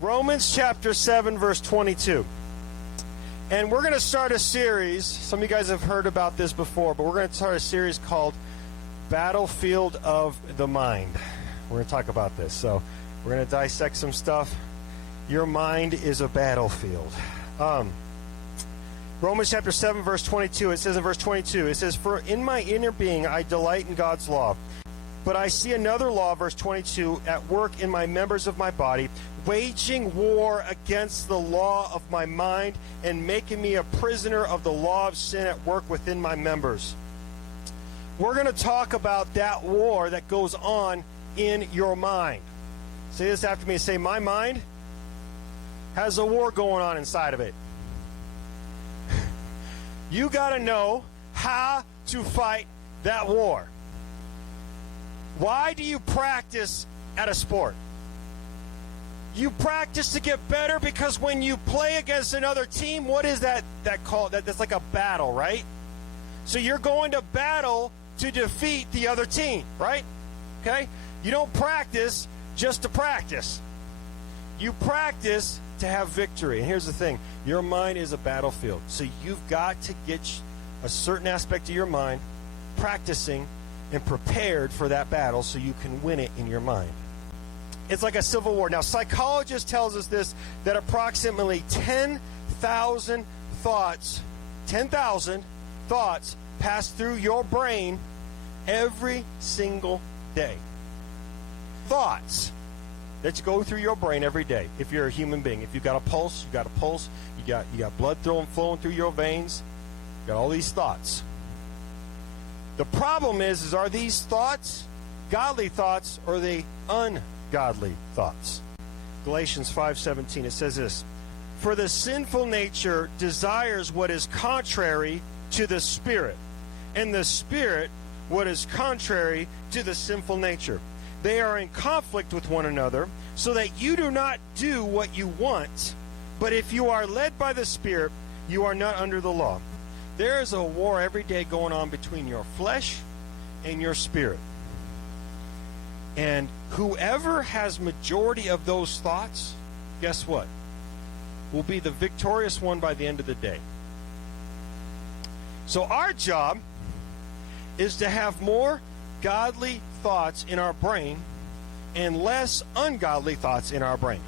Romans chapter 7, verse 22. And we're going to start a series. Some of you guys have heard about this before, but we're going to start a series called Battlefield of the Mind. We're going to talk about this. So we're going to dissect some stuff. Your mind is a battlefield. Romans chapter 7, verse 22, it says in verse 22, it says, "For in my inner being I delight in God's law. But I see another law," verse 22, "at work in my members of my body, waging war against the law of my mind and making me a prisoner of the law of sin at work within my members." We're going to talk about that war that goes on in your mind. Say this after me. Say, my mind has a war going on inside of it. You got to know how to fight that war. Why do you practice at a sport? You practice to get better because when you play against another team, what is that called? That's like a battle, right? So you're going to battle to defeat the other team, right? Okay? You don't practice just to practice. You practice to have victory. And here's the thing. Your mind is a battlefield. So you've got to get a certain aspect of your mind practicing and prepared for that battle so you can win it in your mind. It's like a civil war. Now, psychologists tells us this, that approximately 10,000 thoughts pass through your brain every single day. Thoughts that go through your brain every day. If you're a human being, if you've got a pulse, you got a pulse. You got blood flowing through your veins. You got all these thoughts. The problem is are these thoughts godly thoughts or are they ungodly thoughts? Galatians 5:17, it says this, "For the sinful nature desires what is contrary to the Spirit, and the Spirit what is contrary to the sinful nature. They are in conflict with one another, so that you do not do what you want. But if you are led by the Spirit, you are not under the law." There is a war every day going on between your flesh and your spirit. And whoever has majority of those thoughts, guess what? Will be the victorious one by the end of the day. So our job is to have more godly thoughts in our brain and less ungodly thoughts in our brain.